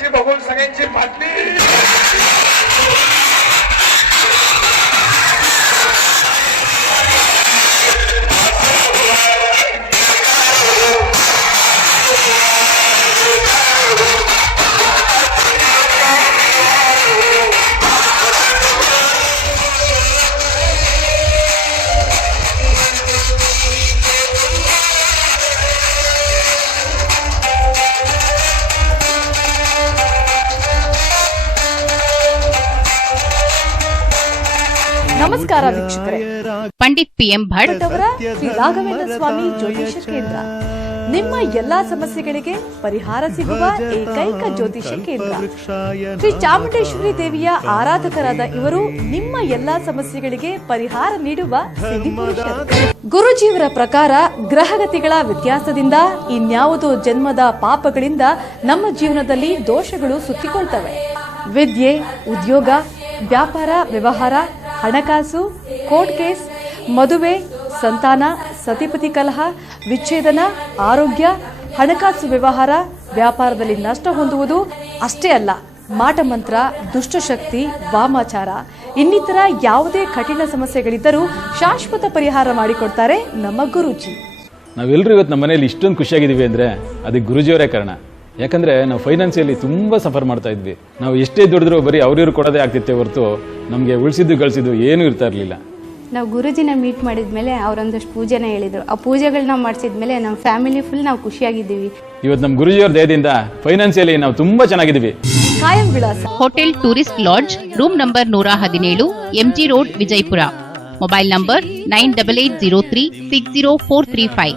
सगळ्यांची बघून सगळ्यांची फाटली. ನಮಸ್ಕಾರ ವೀಕ್ಷಕರೇ. ಪಂಡಿತ್ PM ಭಟ್ ಅವರ ಶ್ರೀ ರಾಘವೇಂದ್ರ ಸ್ವಾಮಿ ಜ್ಯೋತಿಷ ಕೇಂದ್ರ ನಿಮ್ಮ ಎಲ್ಲಾ ಸಮಸ್ಯೆಗಳಿಗೆ ಪರಿಹಾರ ಸಿಗುವ ಏಕೈಕ ಜ್ಯೋತಿಷ ಕೇಂದ್ರ. ಶ್ರೀ ಚಾಮುಂಡೇಶ್ವರಿ ದೇವಿಯ ಆರಾಧಕರಾದ ಇವರು ನಿಮ್ಮ ಎಲ್ಲಾ ಸಮಸ್ಯೆಗಳಿಗೆ ಪರಿಹಾರ ನೀಡುವ ಸಿದ್ಧಿಪುರುಷರು. ಗುರುಜಿಯವರ ಪ್ರಕಾರ ಗ್ರಹಗತಿಗಳ ವ್ಯತ್ಯಾಸದಿಂದ ಇನ್ಯಾವುದೋ ಜನ್ಮದ ಪಾಪಗಳಿಂದ ನಮ್ಮ ಜೀವನದಲ್ಲಿ ದೋಷಗಳು ಸುತ್ತಿಕೊಳ್ತವೆ. ವಿದ್ಯೆ, ಉದ್ಯೋಗ, ವ್ಯಾಪಾರ ವ್ಯವಹಾರ, ಹಣಕಾಸು, ಕೋರ್ಟ್ ಕೇಸ್, ಮದುವೆ, ಸಂತಾನ, ಸತಿಪತಿ ಕಲಹ, ವಿಚ್ಛೇದನ, ಆರೋಗ್ಯ, ಹಣಕಾಸು ವ್ಯವಹಾರ, ವ್ಯಾಪಾರದಲ್ಲಿ ನಷ್ಟ ಹೊಂದುವುದು ಅಷ್ಟೇ ಅಲ್ಲ, ಮಾಟಮಂತ್ರ, ದುಷ್ಟಶಕ್ತಿ, ವಾಮಾಚಾರ ಇನ್ನಿತರ ಯಾವುದೇ ಕಠಿಣ ಸಮಸ್ಯೆಗಳಿದ್ದರೂ ಶಾಶ್ವತ ಪರಿಹಾರ ಮಾಡಿಕೊಡ್ತಾರೆ ನಮ್ಮ ಗುರೂಜಿ. ನಾವೆಲ್ಲರೂ ಇವತ್ತು ನಮ್ಮ ಮನೆಯಲ್ಲಿ ಇಷ್ಟೊಂದು ಖುಷಿಯಾಗಿದ್ದೀವಿ ಅಂದರೆ ಅದಕ್ಕೆ ಗುರೂಜಿಯವರೇ ಕಾರಣ. ಯಾಕಂದರೆ ನಾವು ಫೈನಾನ್ಸಿಯಲಿ ತುಂಬ ಸಫರ್ ಮಾಡ್ತಾ ಇದ್ವಿ. ನಾವು ಎಷ್ಟೇ ದುಡಿದ್ರೂ ಬರೀ ಅವ್ರಿವ್ರು ಕೊಡೋದೇ ಆಗ್ತಿತ್ತೆ ಹೊರತು ನಮಗೆ ಉಳಿಸಿದ್ದು ಗಳಿಸಿದ್ದು ಏನೂ ಇರ್ತಾ ಇರಲಿಲ್ಲ. ನಾವು ಗುರುಜಿನ ಮೀಟ್ ಮಾಡಿದ್ಮೇಲೆ ಅವರೊಂದಷ್ಟು ಪೂಜೆನ ಹೇಳಿದರು. ಆ ಪೂಜೆಗಳನ್ನ ಮಾಡಿಸಿದ್ಮೇಲೆ ನಮ್ಮ ಫ್ಯಾಮಿಲಿ ಫುಲ್ ನಾವು ಖುಷಿಯಾಗಿದ್ದೀವಿ. ಇವತ್ತು ನಮ್ಮ ಗುರೂಜಿಯವರ ದಯದಿಂದ ಫೈನಾನ್ಸಿಯಲಿ ನಾವು ತುಂಬ ಚೆನ್ನಾಗಿದ್ದೀವಿ. ಕಾಯಂ ವಿಳಾಸ hotel tourist lodge, room number 117, MG road, Vijayapura. Mobile number 9880360435.